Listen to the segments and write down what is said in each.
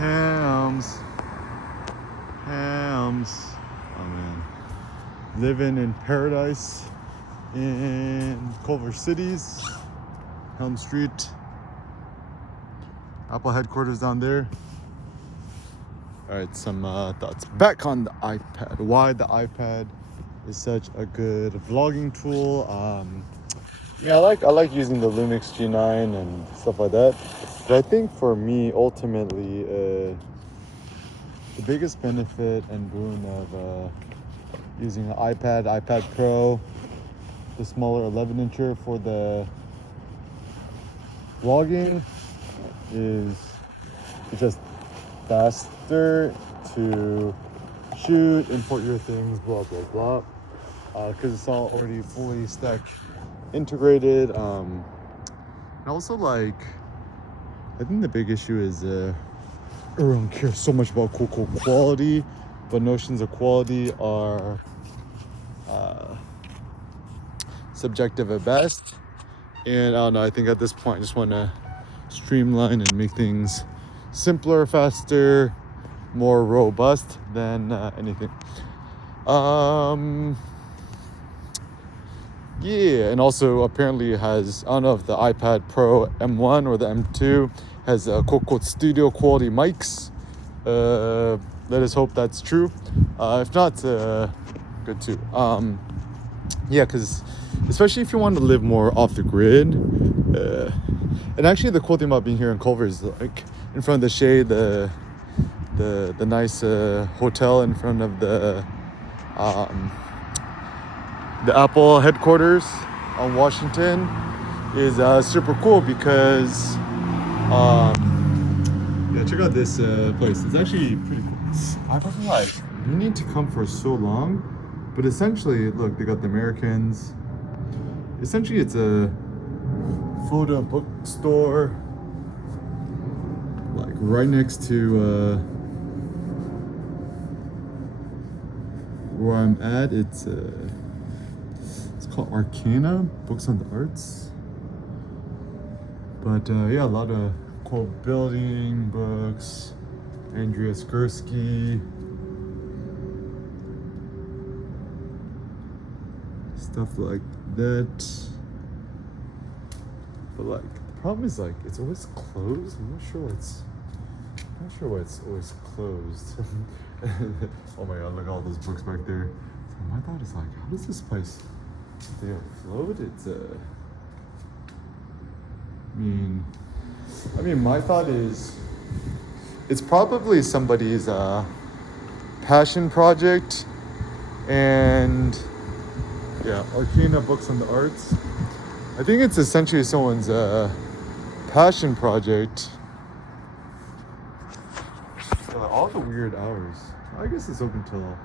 Hams. Hams. Oh man. Living in paradise in Culver Cities. Helm Street. Apple headquarters down there. Alright, some thoughts. Back on the iPad. Why the iPad is such a good vlogging tool. Yeah, I like using the Lumix G9 and stuff like that. But I think for me, ultimately, the biggest benefit and boon of using an iPad Pro, the smaller 11-incher for the vlogging is it's just faster to shoot, import your things, blah, blah, blah. Because it's all already fully stacked, integrated. And also, like, I think the big issue is everyone cares so much about quality, but notions of quality are subjective at best. And I don't know, I think at this point I just want to streamline and make things simpler, faster, more robust than anything. Yeah, and also apparently it has, I don't know if the iPad Pro M1 or the M2 has quote studio quality mics. Let us hope that's true. If not, good too. Yeah, because especially if you want to live more off the grid. And actually the cool thing about being here in Culver is like in front of the shade, the nice hotel in front of the Apple headquarters on Washington is super cool because yeah, check out this place. It's actually pretty cool. I've been like meaning to come for so long, but essentially, look, they got the Americans. Essentially, it's a photo bookstore, like right next to where I'm at. It's called Arcana, Books on the Arts. But yeah, a lot of cool building books, Andrea Skursky, stuff like that. But like the problem is like it's always closed. I'm not sure why it's always closed. Oh my god, look at all those books back there. So my thought is like, how does this place stay afloat? It's I mean, my thought is it's probably somebody's passion project, and yeah, Arcana Books on the Arts. I think it's essentially someone's passion project. All the weird hours. I guess it's open till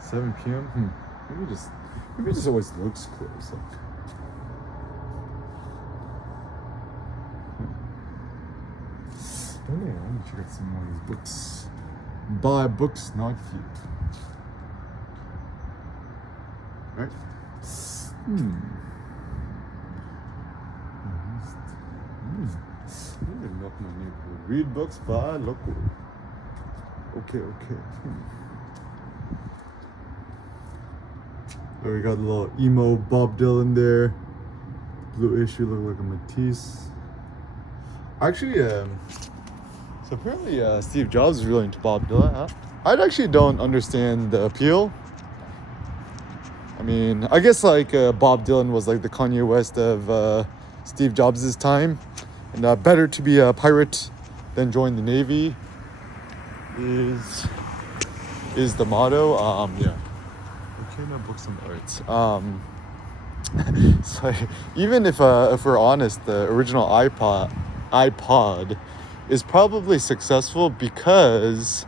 7 p.m. Maybe it just always looks closed. Like. Oh yeah, I'm gonna check out some more of these books. Buy books, not few. Right? Not my neighborhood. Read books, buy local. Okay. Oh, we got a little emo Bob Dylan there. Blue issue look like a Matisse. Actually, so apparently Steve Jobs is really into Bob Dylan. Huh? I actually don't understand the appeal. I mean, I guess like Bob Dylan was like the Kanye West of Steve Jobs' time. And better to be a pirate than join the Navy is the motto. Yeah. Okay, now books and arts. So even if we're honest, the original iPod is probably successful because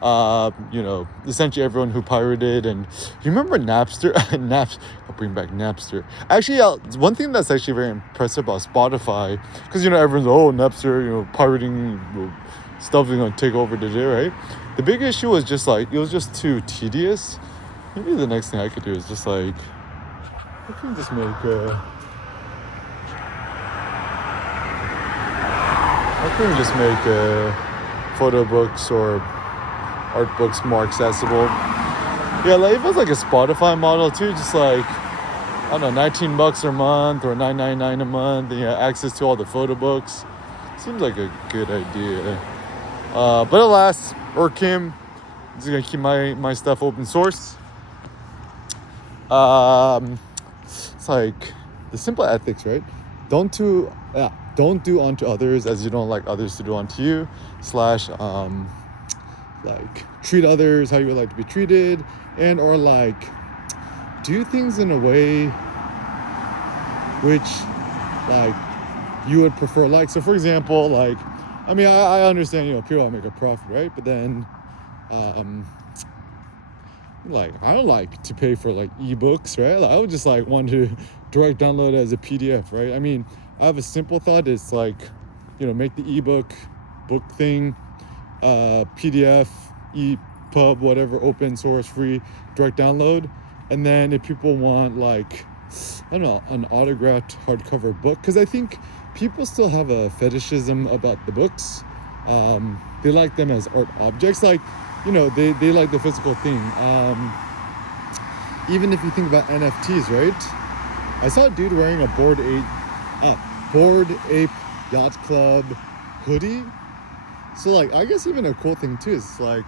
essentially everyone who pirated, and you remember Napster? I'll bring back Napster. Actually, one thing that's actually very impressive about Spotify, because everyone's Napster, pirating stuff is gonna take over today, right? The big issue was just like it was just too tedious. Maybe the next thing I could do is just like I can just make How can we just make photo books or art books more accessible? Yeah, like if it was like a Spotify model too, just like, I don't know, $19 a month or $9.99 a month, and you have access to all the photo books. Seems like a good idea. But alas, or Kim, I'm just gonna keep my stuff open source. It's like the simple ethics, right? Don't do unto others as you don't like others to do unto you. / like treat others how you would like to be treated, and or like do things in a way which like you would prefer. Like, so for example, like, I mean, I understand, you know, people want to make a profit, right? But then like, I don't like to pay for like ebooks, right? Like, I would just like want to direct download it as a PDF, right? I mean, I have a simple thought. It's like, you know, make the ebook book thing PDF, EPUB, whatever, open source, free, direct download. And then if people want like, I don't know, an autographed hardcover book, because I think people still have a fetishism about the books. They like them as art objects, like, you know, they like the physical thing. Even if you think about NFTs, right? I saw a dude wearing a Bored Ape Yacht Club hoodie. So like, I guess even a cool thing too is like,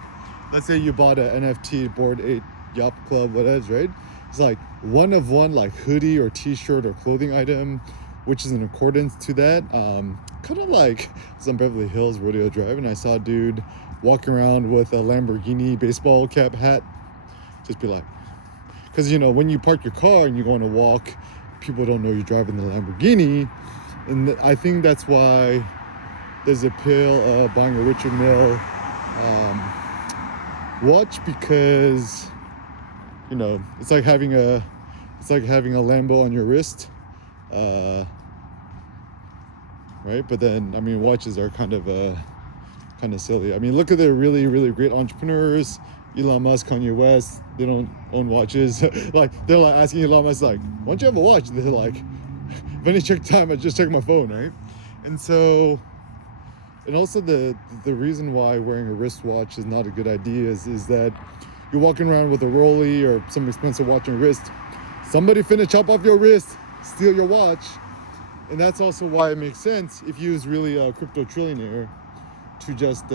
let's say you bought an NFT Bored Ape Yacht Club, whatever, right? It's like one of one like hoodie or t-shirt or clothing item, which is in accordance to that. Kind of like some Beverly Hills Rodeo Drive, and I saw a dude walking around with a Lamborghini baseball cap hat. Just be like, because, you know, when you park your car and you go on a walk, people don't know you're driving the Lamborghini. And I think that's why there's appeal of buying a Richard Mille watch, because, you know, it's like having a Lambo on your wrist, right? But then, I mean, watches are kind of silly. I mean, look at the really, really great entrepreneurs, Elon Musk, Kanye West. They don't own watches. Like, they're like asking Elon Musk, like, why don't you have a watch? They're like, if I need to check time, I just check my phone, right? And so, and also the reason why wearing a wristwatch is not a good idea is that you're walking around with a Rollie or some expensive watch on your wrist. Somebody finna chop off your wrist, steal your watch. And that's also why it makes sense if you was really a crypto trillionaire to just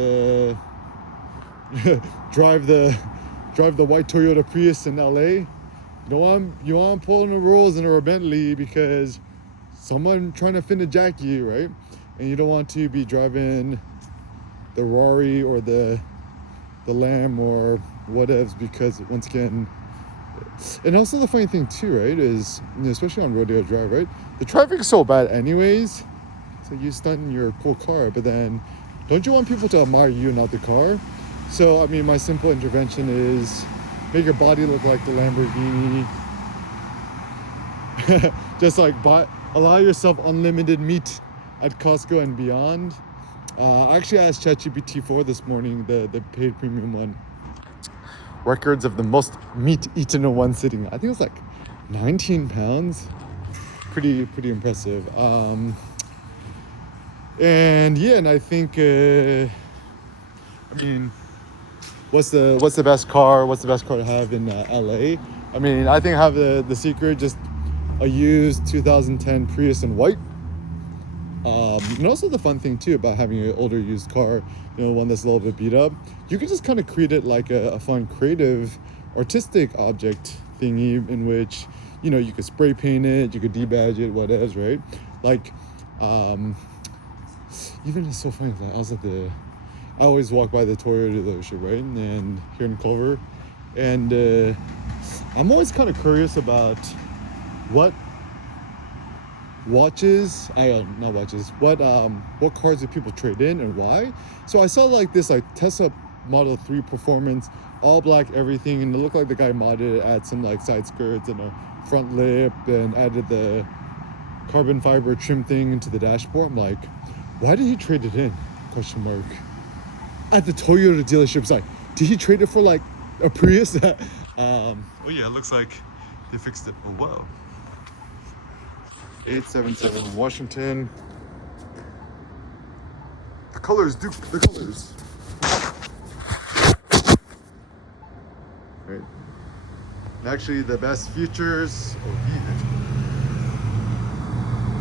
drive the white Toyota Prius in LA. You want pulling the rolls in a Bentley because someone trying to finna jack you, right? And you don't want to be driving the Rari or the Lamb or whatevs, because once again, and also the funny thing too, right, is, you know, especially on Rodeo Drive, right, the traffic's so bad anyways, so you stunt in your cool car, but then don't you want people to admire you, not the car? So, I mean, my simple intervention is make your body look like the Lamborghini. Just like allow yourself unlimited meat at Costco and beyond. I actually asked ChatGPT-4 this morning, the paid premium one, records of the most meat eaten in one sitting. I think it was like 19 pounds. Pretty impressive. And yeah, and I think, I mean, what's the best car? What's the best car to have in LA? I mean, I think I have the secret, just a used 2010 Prius in white. And also the fun thing too about having an older used car, you know, one that's a little bit beat up, you can just kind of create it like a fun, creative, artistic object thingy in which, you know, you could spray paint it, you could debadge it, whatever, right? Like, even it's so funny, like I always walk by the Toyota dealership, right? And here in Culver, and I'm always kind of curious about what watches, what cars do people trade in and why? So I saw like this like Tesla Model 3 Performance, all black everything, and it looked like the guy modded it, add some like side skirts and a front lip, and added the carbon fiber trim thing into the dashboard. I'm like, why did he trade it in? Question mark. At the Toyota dealership, it's like, did he trade it for like a Prius? Oh yeah, it looks like they fixed it. Oh wow. 877 Washington. colors, Duke, the colors. Right. And actually, the best features. Oh yeah.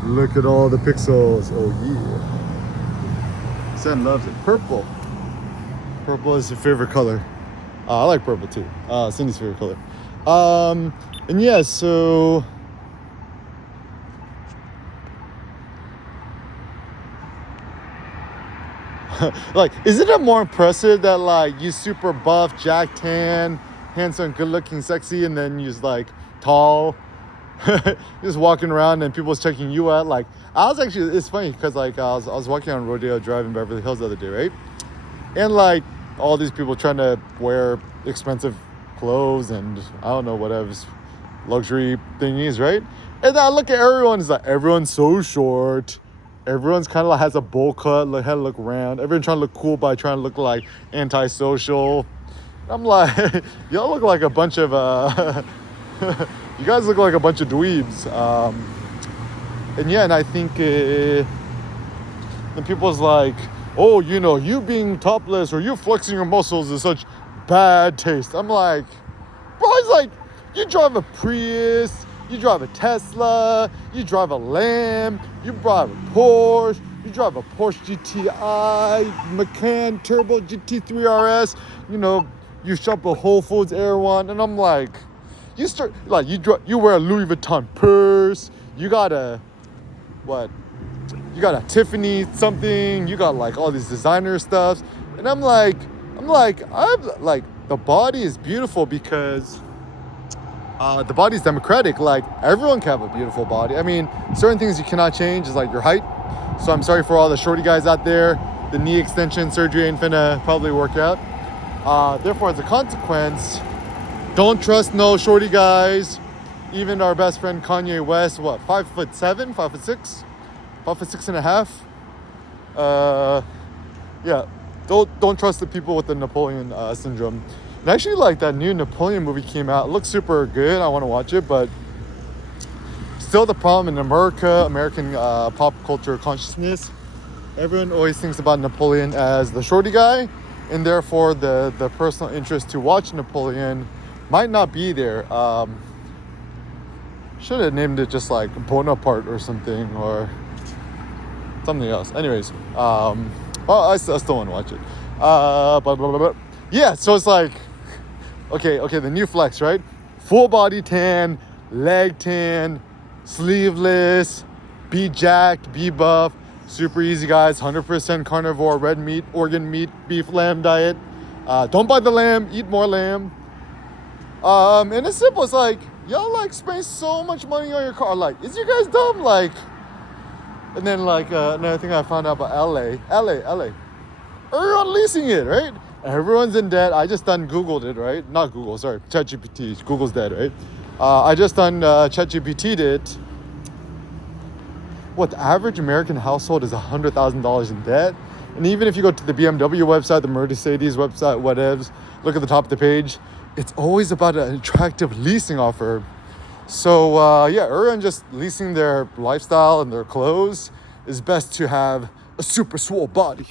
Look at all the pixels. Oh yeah. Sam loves it. Purple. Purple is your favorite color. I like purple too. Cindy's favorite color. And yeah, so like, isn't it more impressive that like you super buff, jack tan, handsome, good looking, sexy, and then you're like tall, just walking around and people's checking you out? Like, I was actually, it's funny because like I was walking on Rodeo Drive in Beverly Hills the other day, right? And like all these people trying to wear expensive clothes and I don't know whatever luxury thingies, right? And then I look at everyone, it's like everyone's so short. Everyone's kind of like has a bowl cut, like had to look around. Everyone trying to look cool by trying to look like antisocial. I'm like, y'all look like a bunch of you guys look like a bunch of dweebs. And yeah, and I think then people's like, oh, you know, you being topless or you flexing your muscles is such bad taste. I'm like, bro, it's like, you drive a Prius, you drive a Tesla, you drive a Lamb, you drive a Porsche, you drive a Porsche GTI, Macan Turbo GT3 RS, you know, you shop at Whole Foods Air One, and I'm like, you wear a Louis Vuitton purse, you got a, what? You got a Tiffany something, you got like all these designer stuff. And I'm like, the body is beautiful because the body's democratic. Like everyone can have a beautiful body. I mean, certain things you cannot change is like your height. So I'm sorry for all the shorty guys out there. The knee extension surgery ain't finna probably work out. Therefore, as a consequence, don't trust no shorty guys. Even our best friend Kanye West, what, 5'7", 5'6"? 5'6.5". Yeah, don't trust the people with the Napoleon syndrome. And actually, like that new Napoleon movie came out. It looks super good. I want to watch it, but still the problem in American pop culture consciousness. Everyone always thinks about Napoleon as the shorty guy, and therefore the personal interest to watch Napoleon might not be there. Should have named it just like Bonaparte or something, or something else. Anyways, well, I still want to watch it. But yeah, so it's like, okay, the new flex, right? Full body tan, leg tan, sleeveless, be jacked, be buff, super easy, guys. 100% carnivore, red meat, organ meat, beef, lamb diet. Don't buy the lamb, eat more lamb. And it's simple. It's like, y'all like spend so much money on your car. Like, is you guys dumb? Like, and then like another thing I found out about LA. Everyone leasing it, right? Everyone's in debt. I just done Googled it, right? Not Google, sorry, ChatGPT. Google's dead, right? I just done ChatGPT'd it. What, the average American household is $100,000 in debt? And even if you go to the BMW website, the Mercedes website, whatevs, look at the top of the page, it's always about an attractive leasing offer. So yeah, everyone just leasing their lifestyle and their clothes is best to have a super swole body.